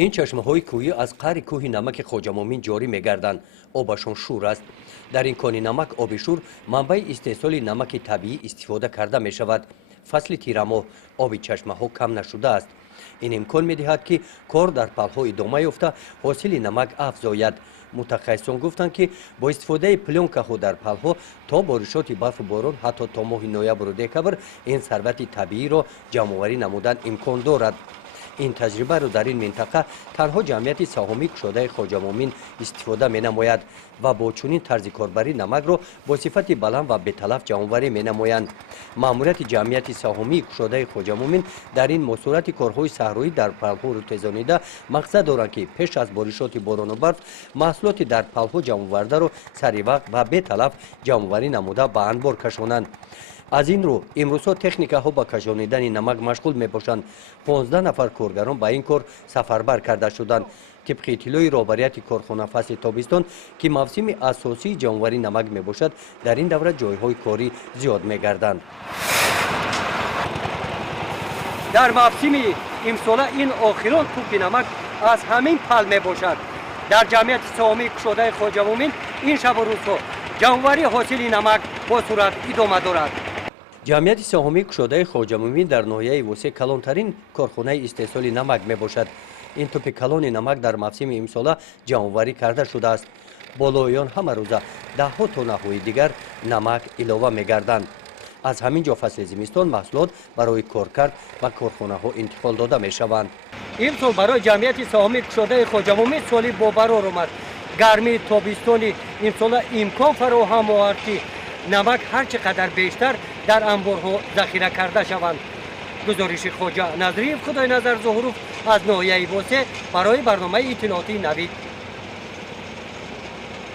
این چشمه‌های کوهی از قعر کوه نمک خواجه مومین جاری می‌گردند. آبشان شور است. در این کان نمک آب شور منبع استحصال نمک طبیعی استفاده کرده می‌شود. فصل تیرماه آب چشمه‌ها کم نشده است. این امکان می‌دهد که کار در پل‌ها ادامه یافته حاصل نمک افزاید. متخصصان گفتند که با استفاده پلونکه‌ها در پل‌ها تا بارشات برف و باران حتی تا ماه نوامبر و دکامبر این ثروت طبیعی را جمع‌آوری نمودن امکان دارد. این تجربه را در این منطقه تنها جمعیت سهامی کشاده خواجه مومین استفاده می نماید و با چنین طرز کاربری نمک را با صفت بلند و بتلف جمع‌آوری می نمایند. ماموریت جمعیت سهامی کشاده خواجه مومین در این مسئولیت کارهای صحرایی در پل‌ها را تیزانیده مقصد دارند که پیش از بارشات باران و برف محصولات در پل‌ها جمع آورده را سریع وقت و بتلف جمع‌آوری نموده به انبار کشانند. از این رو امروزها تکنیک‌ها با کشانیدن نمک مشغول می‌باشند. 15 نفر کارگران به این کار سفربر کرده شدند. طبق اطلاع رهبریت کارخانه فصل تابستان که موسم اساسی جمع‌آوری نمک میباشد در این دوره جایهای کاری زیاد می‌گردند. در موسم امسال این آخرین توپ نمک از همین پل میباشد. در جمعیت سهامی کشاده خواجه مومین این شب و روزها جمع‌آوری حاصل نمک با صورت ادامه دارد. جمعیت سهامی کشاده خواجه مومین در ناحیه وسیع کلانترین کارخانه استحصال نمک میباشد. این توپ کلان نمک در موسم امسال جمع‌آوری کرده شده است. بالای آن همه روزه ده‌ها تنه‌های دیگر نمک علاوه می‌گردند. از همین جا فصل زمستان محصولات برای کارکرد و کارخانه‌ها انتقال داده می‌شوند. امسال برای جمعیت سهامی کشاده خواجه مومین سالی با برار آمد. گرمی تابستانی امسال امکان فراهم آورد که نمک هر چقدر بیشتر در انبارها ذخیره کرده شوند. گزارش خواجه نظریف خدای نظر ظهوروف از ناحیه واسه برای برنامه اطلاعاتی نوید